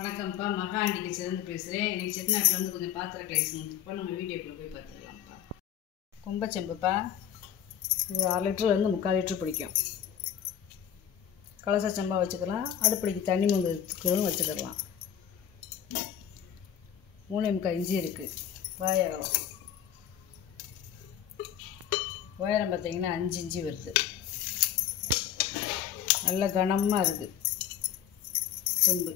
வணக்கம்ப்பா, மகா ஆண்டி கிச்சன்லேருந்து பேசுகிறேன். இன்றைக்கி செட்டிநாட்டில் வந்து கொஞ்சம் பாத்திர கலெக்ஷன் இப்போ நம்ம வீடியோக்குள்ளே போய் பார்த்துக்கலாம்ப்பா. கொம்பச்செம்புப்பா, இது 1/2 லிட்டர்லேருந்து 3/4 லிட்டர் பிடிக்கும். கலச செம்பா வச்சுக்கலாம், அடுப்படிக்கு தண்ணி முந்துக்கிறதும் வச்சுக்கலாம். 3/4 இஞ்சி இருக்குது. வாயகம் உயரம் பார்த்திங்கன்னா 5 இன்ச்சு வருது. நல்ல கனமாக இருக்குது செம்பு.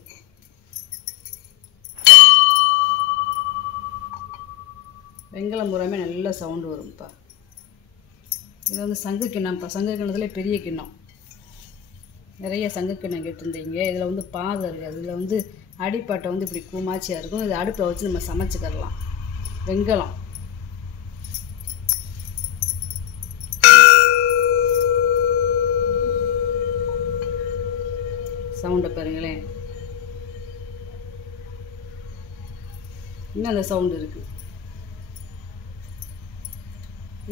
வெங்கலம் பூராமே நல்ல சவுண்டு வரும்ப்பா. இது வந்து சங்கு கிண்ணம்ப்பா. சங்கு கிண்ணத்துலேயே பெரிய கிண்ணம். நிறைய சங்கு கிண்ணம் கேட்டிருந்தீங்க. இதில் வந்து பாதம் இருக்குது. அதில் வந்து அடிப்பாட்டை வந்து இப்படி கூமாச்சியாக இருக்கும். இது அடுப்பில் வச்சு நம்ம சமைச்சிக்கலாம். வெங்கலம் சவுண்டை பாருங்களேன். இன்னும் அந்த சவுண்டு இருக்குது.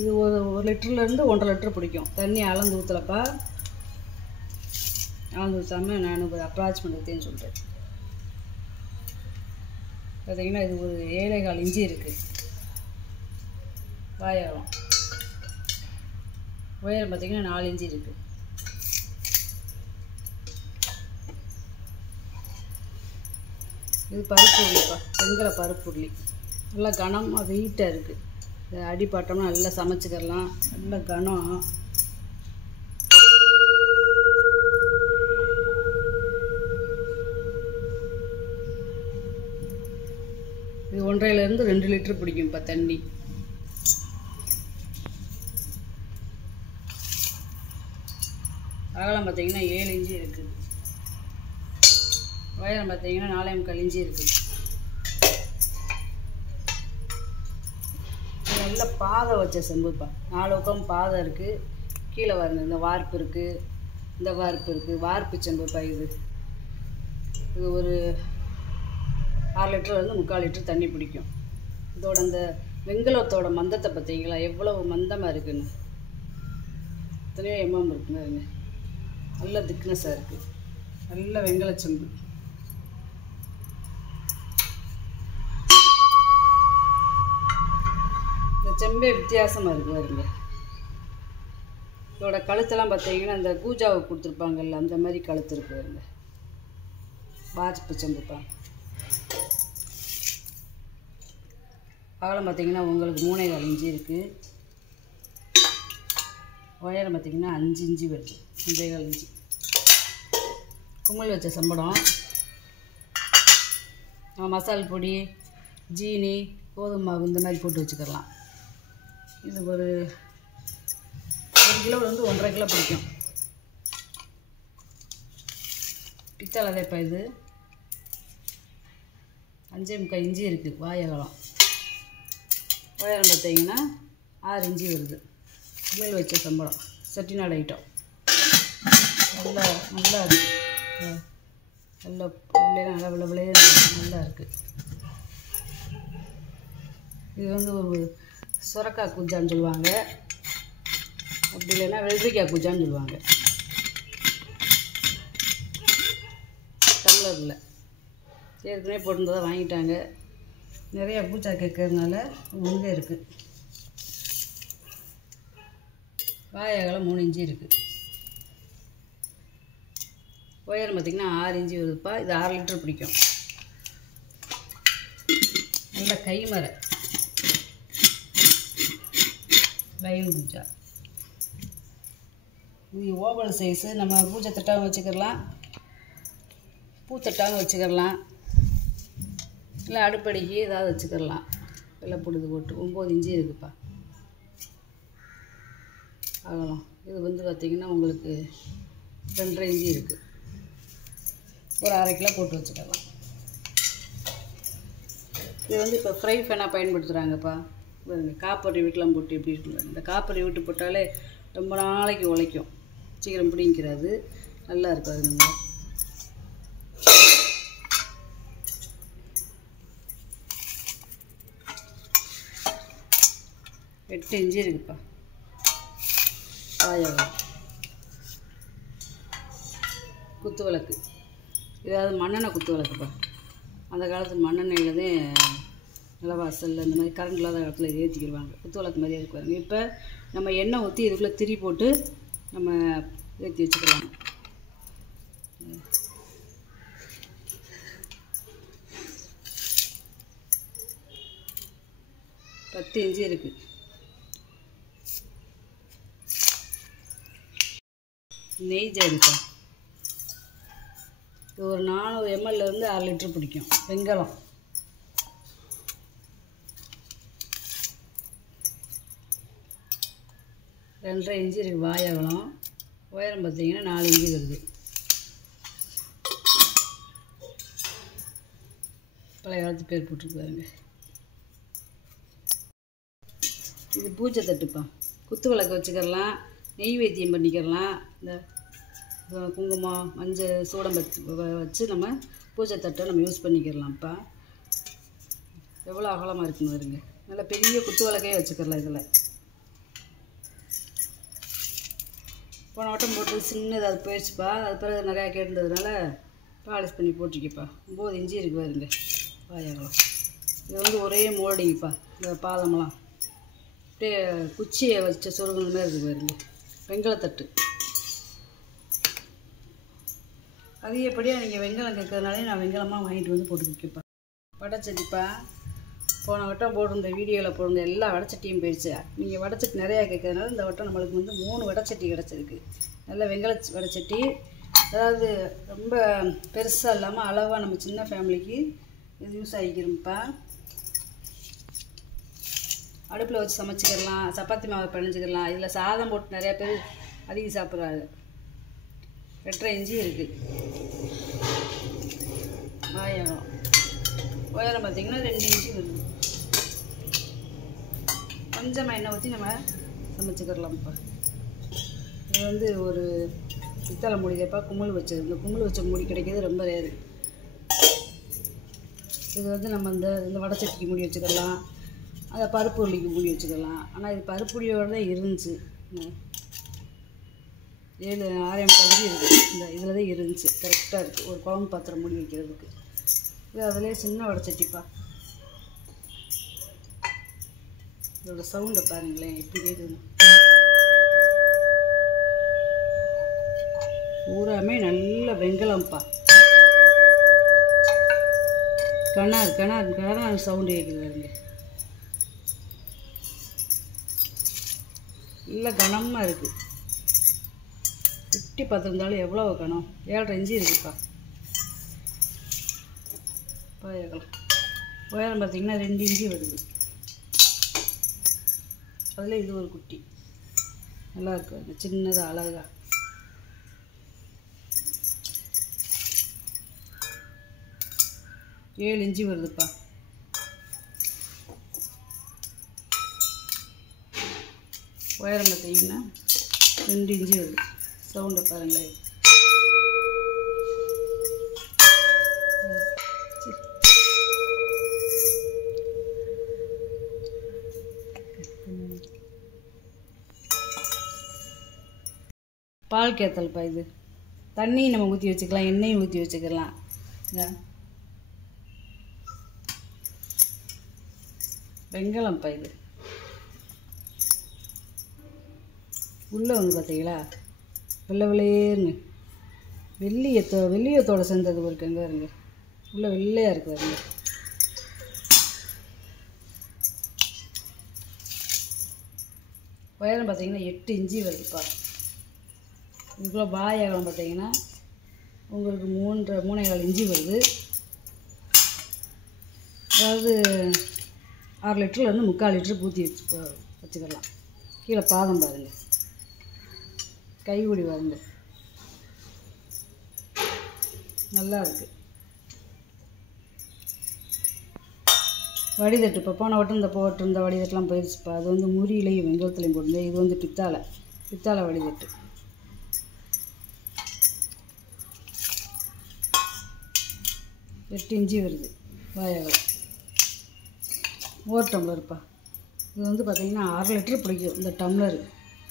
இது ஒரு லிட்டர்லேருந்து 1.5 லிட்டர் பிடிக்கும். தண்ணி அளந்து ஊற்றலப்பா. அளந்து ஊற்றாமல் நான் ஒரு அப்ராச்மெண்ட் ஊற்றேன்னு சொல்கிறேன். பார்த்திங்கன்னா இது ஒரு 7.25 இன்ச்சு இருக்குது. வாயகம் உயரம் பார்த்திங்கன்னா 4 இன்ச்சு இருக்குது. இது பருப்பு உருளிப்பா, வெங்கல பருப்பு உருளி. நல்லா கனமாக வெயிட்டாக இருக்குது. இதை அடிப்பாட்டோம்னா நல்லா சமைச்சிக்கலாம். நல்ல கனம். இது 1.5லேருந்து 2 லிட்டர் பிடிக்கும்ப்பா தண்ணி. அகலம் பார்த்திங்கன்னா 7 இன்ச்சு இருக்குது. உயரம் பார்த்திங்கன்னா 4.25 இன்ச்சு இருக்குது. நல்ல பாதை வச்ச செம்புப்பா. 4 பக்கம் பாதை இருக்குது. கீழே பாருங்க, இந்த வார்ப்பு இருக்குது, இந்த வார்ப்பு இருக்குது. வார்ப்பு செம்புப்பா. இது ஒரு 1/2 லிட்டர்லேருந்து 3/4 லிட்டர் தண்ணி பிடிக்கும். இதோட அந்த வெங்கலத்தோட மந்தத்தை பார்த்தீங்களா, எவ்வளவு மந்தமாக இருக்குன்னு. எத்தனையோ எம்எம் இருக்குங்க. நல்ல திக்னஸாக இருக்குது. நல்ல வெங்கல செம்பு. இந்த செம்பே வித்தியாசமாக இருக்குது பாருங்க. இதோட கழுத்தெல்லாம் பார்த்தீங்கன்னா இந்த கூஜாவுக்கு கொடுத்துருப்பாங்கல்ல, அந்த மாதிரி கழுத்து இருக்குது பாருங்க. வார்ப்பு செம்புப்பா. அகலம் பார்த்திங்கன்னா உங்களுக்கு 3.25 இன்ச்சு இருக்குது. உயரம் பார்த்திங்கன்னா 5 இன்ச்சு வருது. 5.25 இன்ச்சு. கும்பல் வச்ச சம்படம். மசால் பொடி, ஜீனி, கோதுமை மாவு இந்த மாதிரி போட்டு வச்சுக்கலாம். இது ஒரு 1 கிலோலேருந்து 1.5 கிலோ பிடிக்கும். பித்தளை வேப்பா. இது 5.25 இன்ச்சு இருக்குது. வாயகலம் உயரம் பார்த்தீங்கன்னா 6 இன்ச்சு வருது. குமிழ் வச்ச சம்பளம். செட்டிநாடு ஐட்டம். நல்லா நல்லா இருக்குது. நல்லா பிள்ளைலாம் நல்லா விளைய நல்லா இருக்குது. இது வந்து ஒரு சுரக்காய் குஜான்னு சொல்லுவாங்க. அப்படி இல்லைன்னா வெள்ளரிக்காய் குஜான்னு சொல்லுவாங்க. டம்ளரில் ஏற்கனவே போட்டிருந்ததை வாங்கிட்டாங்க. நிறையா பூச்சா கேட்கறதுனால ஒன்றே இருக்குது. வாயகலம் 3 இன்ச்சு இருக்குது. உயரம் பார்த்திங்கன்னா 6 இன்ச்சு வருதுப்பா. இது 1/2 லிட்டர் பிடிக்கும். நல்ல கைமரை லைவ் பூஜா. இது ஓவல் சைஸு. நம்ம பூஜை தட்டாகவும் வச்சுக்கலாம், பூத்தட்டாகவும் வச்சுக்கலாம், இல்லை அடுப்படிக்கு ஏதாவது வச்சுக்கலாம். வெள்ளை பொழுது போட்டு 9 இன்ச்சு இருக்குதுப்பா அகலம். இது வந்து பார்த்திங்கன்னா உங்களுக்கு 2.5 இன்ச்சு இருக்குது. ஒரு 1/2 கிலோ போட்டு வச்சுக்கலாம். இது வந்து இப்போ ஃப்ரை ஃபேனாக பயன்படுத்துகிறாங்கப்பா. காப்பர் வீட்டெலாம் போட்டு எப்படி இருக்குங்க. இந்த காப்பர் வீட்டு போட்டாலே ரொம்ப நாளைக்கு உழைக்கும். சீக்கிரம் பிடிங்கிறது. நல்லா இருக்கும். அது நம்ம 8 இன்ச்சு இருக்குப்பா. வாயகம் குத்து விளக்கு. இதாவது மண்ணெண்ணெய் குத்து விளக்குப்பா. அந்த காலத்து மண்ணெண்ணெயில் தான் நிலவாசலில் இந்த மாதிரி கரண்ட் இல்லாத காலத்தில் ஏற்றிக்கிடுவாங்க. குத்து விளக்கு மாதிரியே இருக்குவாங்க. இப்போ நம்ம எண்ணெய் ஊற்றி இதுக்குள்ளே திரி போட்டு நம்ம ஏற்றி வச்சுக்கலாம். 10 இன்ச்சு இருக்குது. நெய் ஜாடிப்பா. இது ஒரு 400 ml 6 லிட்டர் பிடிக்கும். வெங்காயம் 2.5 இன்ச்சு இருக்குது. வாயகலம் உயரம் பார்த்தீங்கன்னா 4 இன்ச்சு வருது. பழைய காலத்து பேர் போட்டிருக்காருங்க. இது பூஜை தட்டுப்பா. குத்து விளக்கு வச்சுக்கலாம், நெய்வேத்தியம் பண்ணிக்கிறலாம். இந்த குங்குமம் மஞ்சள் சூடம் வச்சு நம்ம பூஜை தட்டை நம்ம யூஸ் பண்ணிக்கிறலாம்ப்பா. எவ்வளோ அகலமாக இருக்குன்னு வருங்க. நல்லா பெரிய குத்து விளக்கே வச்சுக்கலாம். இதில் போன வட்டம் போட்டு சின்னது அது போயிடுச்சுப்பா. அது பிறகு நிறையா கேட்டதுனால பாலிஷ் பண்ணி போட்டிருக்கப்பா. 9 இன்ச்சு இருக்கு வருங்க வாயகலம். இது ஒரே மோல்டிங்கப்பா. இந்த பாதமெல்லாம் அப்படியே குச்சியை வச்ச சொருகுன மாதிரி இருக்குது வருங்க. வெங்கலத்தட்டு அதிகப்படியாக நீங்கள் வெங்கலம் கேட்கறதுனாலே நான் வெங்கலமாக வாங்கிட்டு வந்து போட்டு வைக்கப்பா. வடைச்சட்டிப்பா. போன வட்டம் போட்டிருந்த வீடியோவில் போட்டிருந்த எல்லா வடைச்சட்டியும் போயிடுச்சு. நீங்கள் வடைச்சட்டி நிறையா கேட்கறதுனால இந்த வட்டம் நம்மளுக்கு 3 வடைச்சட்டி கிடச்சிருக்கு. நல்ல வெங்கல வடைச்சட்டி. அதாவது ரொம்ப பெருசாக இல்லாமல் அளவாக நம்ம சின்ன ஃபேமிலிக்கு இது யூஸ் ஆகிக்கிறோம்ப்பா. அடுப்பில் வச்சு சமைச்சிக்கலாம், சப்பாத்தி மாவு பிணைஞ்சிக்கலாம். இதில் சாதம் போட்டு நிறையா பேர் அதிகம் சாப்பிட்றாங்க. 8.5 இன்ச்சு இருக்குது. வாயகம் உயரம் பார்த்திங்கன்னா 2 இன்ச்சு வருது. கொஞ்சமாக எண்ணெய் ஊற்றி நம்ம சமைச்சிக்கிறலாம்ப்பா. இது ஒரு பித்தளை மூடிப்பா. குமிழ் வச்சது. இந்த குமிழ் வச்ச மூடி கிடைக்கிறது ரொம்ப ரேரு. இது நம்ம இந்த வடைச்சட்டிக்கு மூடி வச்சுக்கலாம், அதை பருப்பு உருளிக்கு மூடி வச்சுக்கலாம். ஆனால் இது பருப்பு உருளியோட தான் இருந்துச்சு. 7-6 கஞ்சி இருக்குது. இந்த இதில் தான் இருந்துச்சு. கரெக்டாக இருக்குது ஒரு குழம்பு பாத்திரம் மூடி வைக்கிறதுக்கு. இது அதிலே சின்ன வடைச்சட்டிப்பா. இதோட சவுண்டை பாருங்களேன் எப்படி கேட்குதுன்னு. பூராமே நல்ல வெங்கலம்ப்பா. கணார் சவுண்டு கேட்குது பாருங்க. நல்ல கனமாக இருக்குது. குட்டி பார்த்துருந்தாலும் எவ்வளோ கனம். 7.5 இன்ச்சு இருக்குப்பா. பாயகலம் உயரம் பார்த்திங்கன்னா 2 இன்ச்சு வருது. அதில் இது ஒரு குட்டி நல்லா இருக்கு. சின்னதாக அழகா 7 இன்ச்சு வருதுப்பா. உயரம் பார்த்தீங்கன்னா 2 இன்ச்சு வருது. சவுண்டை பாருங்களேன். பால் கேத்தல்ப்பா. இது தண்ணி நம்ம ஊற்றி வச்சுக்கலாம், எண்ணெயும் ஊற்றி வச்சுக்கலாம். வெங்கலம்ப்பா. இது உள்ளே பார்த்தீங்களா வெள்ளை வெள்ளையேன்னு வெள்ளியத்தோடு சேர்ந்தது இருக்குங்க. இருங்க உள்ளே வெள்ளையாக இருக்குது. இருங்க உயரம் பார்த்தீங்கன்னா 8 இன்ச்சு வருதுப்பா. இதுக்குள்ளே வாயகம் பார்த்தீங்கன்னா உங்களுக்கு 3.25 இன்ச்சு வருது. அதாவது 6 லிட்டர்லேருந்து 3/4 லிட்டர் ஊற்றி வச்சுக்கலாம். கீழே பாதம் பாருங்கள், கைகுடி பாருங்க, நல்லா இருக்குது. வடிதட்டு இப்போ போன வட்டம் இந்த போட்டிருந்த வடிதட்டெலாம் போயிடுச்சுப்பா. அது முறியிலையும் வெங்கலத்துலையும் போட்டிருந்தேன். இது பித்தாளை வடிதட்டு. எட்டு இன்ச்சு வருது வாயகம். ஒரு டம்ளருப்பா. இது பார்த்திங்கன்னா 6 லிட்டர் பிடிக்கும் இந்த டம்ளரு.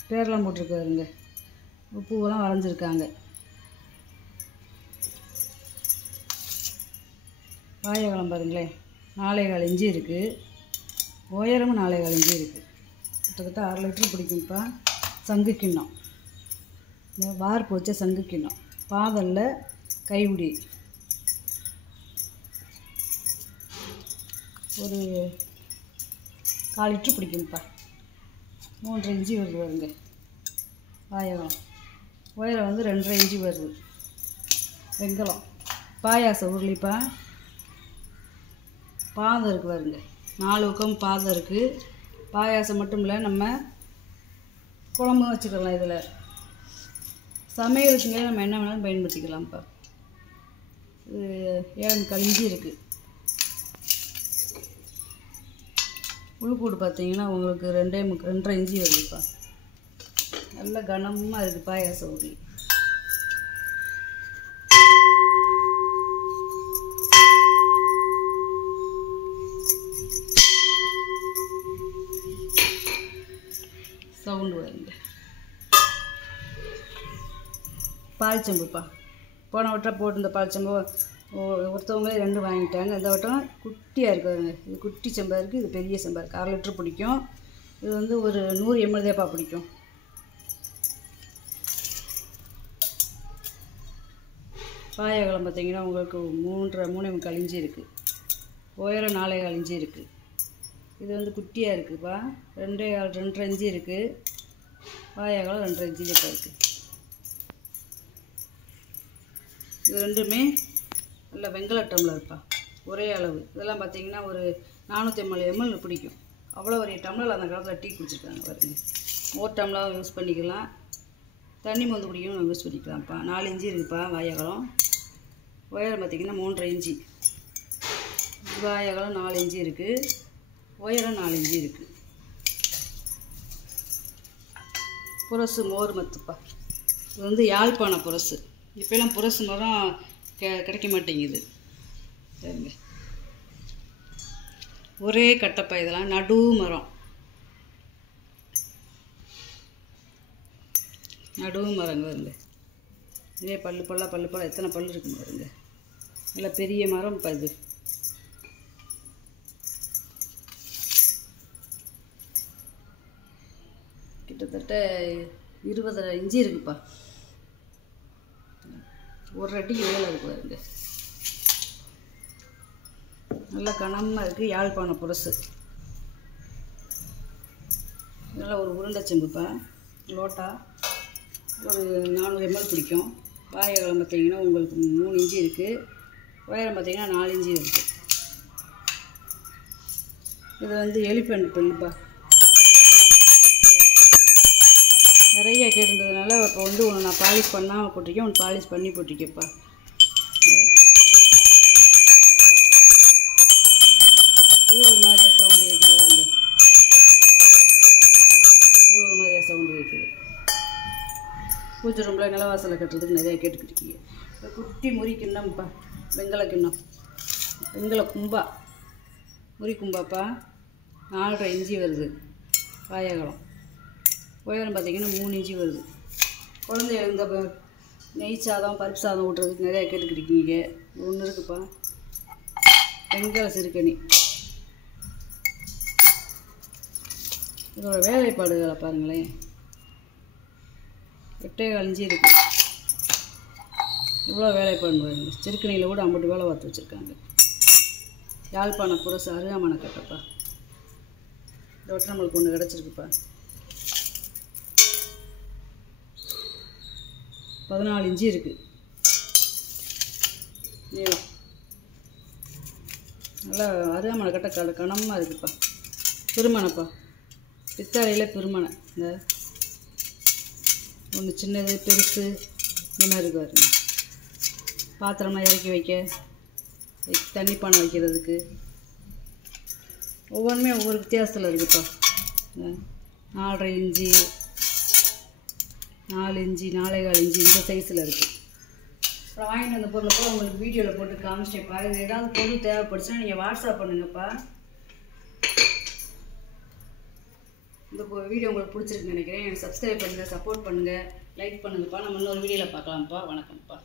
பேரெலாம் போட்டிருக்காருங்க, பூவெல்லாம் வரைஞ்சிருக்காங்க. வாழைப்பழம் பாருங்களேன், 4.25 இன்ச்சு இருக்குது. உயரமும் 4.25 இன்ச்சு இருக்குது. கிட்டத்தட்ட 1/2 லிட்டர் பிடிக்கும்ப்பா. சங்கு கிண்ணம், இந்த வார்ப்பு வச்ச சங்கு கிண்ணம், பாதலில் கைவிடி, ஒரு 1/4 லிட்டர் பிடிக்கும்ப்பா. 3.5 இன்ச்சு வருது வருங்க. வாழைப்பழம் உயரம் வந்து 2.5 இன்ச்சு வருது. வெங்கலம் பாயாச உருளிப்பா. பாதம் இருக்குது பாருங்க, 4 பக்கம் பாதம் இருக்குது. பாயாசம் மட்டும் இல்லை, நம்ம குழம்பு வச்சுக்கலாம். இதில் சமையலுக்குங்களே நம்ம என்ன வேணாலும் பயன்படுத்திக்கலாம்ப்பா. இது 7 இன்ச்சு இருக்குது. உள்கூடு பார்த்தீங்கன்னா உங்களுக்கு 2.5 இன்ச்சு வருதுப்பா. நல்ல கனமாக இருக்குது பாயாச உருளி. சவுண்டு வருங்க. பால் செம்புப்பா. போன வட்டம் போட்டு இந்த பால் செம்பு ஒருத்தவங்களே 2 வாங்கிட்டாங்க. இந்த வட்டம் குட்டியாக இருக்குதுங்க. இது குட்டி செம்பாக இருக்குது, இது பெரிய செம்பாக இருக்குது. 1/2 லிட்டர் பிடிக்கும். இது வந்து ஒரு 100 ml தேப்பா பிடிக்கும். பாயகலம் பார்த்தீங்கன்னா உங்களுக்கு 3.25 இன்ச்சு இருக்குது. உயரம் 4.25 இன்ச்சு இருக்குது. இது வந்து குட்டியாக இருக்குதுப்பா. 2.5 இன்ச்சு இருக்குது. பாயகலம் 2.5 இன்ச்சு இருக்குது. இது ரெண்டுமே நல்ல வெங்கல டம்ளர்ப்பா, ஒரே அளவு. இதெல்லாம் பார்த்தீங்கன்னா ஒரு 450 ml பிடிக்கும். அவ்வளோ ஒரு டம்ளர் அந்த காலத்தில் டீ குடிச்சிருக்காங்க பாருங்க. மோர் டம்ளர் யூஸ் பண்ணிக்கலாம், தண்ணி மொந்து குடிக்கணும் நம்ம யூஸ் பண்ணிக்கலாம்ப்பா. 4 இன்ச்சு இருக்குதுப்பா வாயகலம். உயரம் பார்த்திங்கன்னா 3.5 இன்ச்சு. வாயகலம் 4 இன்ச்சு இருக்குது. உயரம் 4 இன்ச்சு இருக்குது. புரசு மோர் மத்துப்பா. இது வந்து யாழ்ப்பாண புரசு. இப்போலாம் புரசு மரம் கிடைக்க மாட்டேங்குது. சரிங்க, ஒரே கட்டப்பா. இதெல்லாம் நடு மரம், நடுவு மரங்க வருங்க. இதே பல்லு பல்லா எத்தனை பல்லு இருக்குங்க வருங்க. நல்ல பெரிய மரம் இப்போ இது. கிட்டத்தட்ட 20 இன்ச்சு இருக்குப்பா. 1 அடிக்கு மேலே இருக்கு பாருங்க. நல்லா கனமாக இருக்குது. யாழ்ப்பாண புரசு. நல்லா ஒரு உருண்டை செம்புப்பா. லோட்டா ஒரு 400 ml பிடிக்கும். வாயகலம் பார்த்தீங்கன்னா உங்களுக்கு 3 இன்ச்சு இருக்குது. உயரம் பார்த்தீங்கன்னா 4 இன்ச்சு இருக்குது. இது வந்து எலிஃபெண்ட் பெல்லுப்பா. நிறைய கேட்டிருந்ததுனால இப்போ வந்து ஒன்று நான் பாலிஷ் பண்ணாமல் போட்டிருக்கேன், ஒன்று பாலிஷ் பண்ணி போட்டிருக்கேன்ப்பா. இது ஒரு மாதிரியாக சவுண்டு கேட்குது பாருங்க. இது ஒரு மாதிரியாக சவுண்டு கேட்குது. பூச்சி ரூமில் நிலவாசலை கட்டுறதுக்கு நிறையா கேட்டுக்கிட்டீங்க. இப்போ குட்டி முறி கிண்ணம்ப்பா, வெங்கல கிண்ணம், வெங்கல கும்பா, முறி கும்பாப்பா. 4.5 இன்ச்சு வருது. வாயகலம் உயரம் பார்த்திங்கன்னா 3 இன்ச்சு வருது. குழந்தைய இந்த நெய் சாதம் பருப்பு சாதம் ஊட்டுறதுக்கு நிறையா கேட்டுக்கிட்டீங்க. ஒன்று இருக்குப்பா, வெங்கல சிறுகனி. இதோட வேலைப்பாடுகளை பாருங்களேன். 8.25 இன்ச்சு இருக்குது. இவ்வளோ வேலைப்பாடு பாருங்க. சிறுகனியில் கூட 50 வேலை பார்த்து வச்சுருக்காங்க. யாழ்ப்பாண புரசு அருகாமனை கட்டப்பா. இந்த வட்டம் நம்மளுக்கு ஒன்று கிடச்சிருக்குப்பா. 14 இன்ச்சு இருக்குது நீளம். நல்லா அருகாமனை கட்ட கனமாக இருக்குதுப்பா. பெருமனைப்பா, பித்தாளையில் பெருமனை. இந்த ஒன்று சின்னது பெருசு இந்த மாதிரி இருக்கு பாருங்க. பாத்திரமாக இறக்கி வைக்க, தண்ணி பானை வைக்கிறதுக்கு ஒவ்வொன்றுமே ஒவ்வொரு வித்தியாசத்தில் இருக்குதுப்பா. 4.5 இன்ச்சு, 4 இன்ச்சு, 4.25 இன்ச்சு இந்த சைஸில் இருக்குது. அப்புறம் வாங்கிட்டு வந்த பொருளை கூட உங்களுக்கு வீடியோவில் போட்டு காமிச்சிட்டேப்பா. இது ஏதாவது பொருள் தேவைப்படுச்சுன்னா நீங்கள் வாட்ஸ்அப் பண்ணுங்கப்பா. இந்த வீடியோ உங்களுக்கு பிடிச்சிருக்குன்னு நினைக்கிறேன். எனக்கு சப்ஸ்கிரைப் பண்ணுங்கள், சப்போர்ட் பண்ணுங்கள், லைக் பண்ணுங்கப்பா. நம்ம இன்னொரு வீடியோவில் பார்க்கலாம்ப்பா. வணக்கம்ப்பா.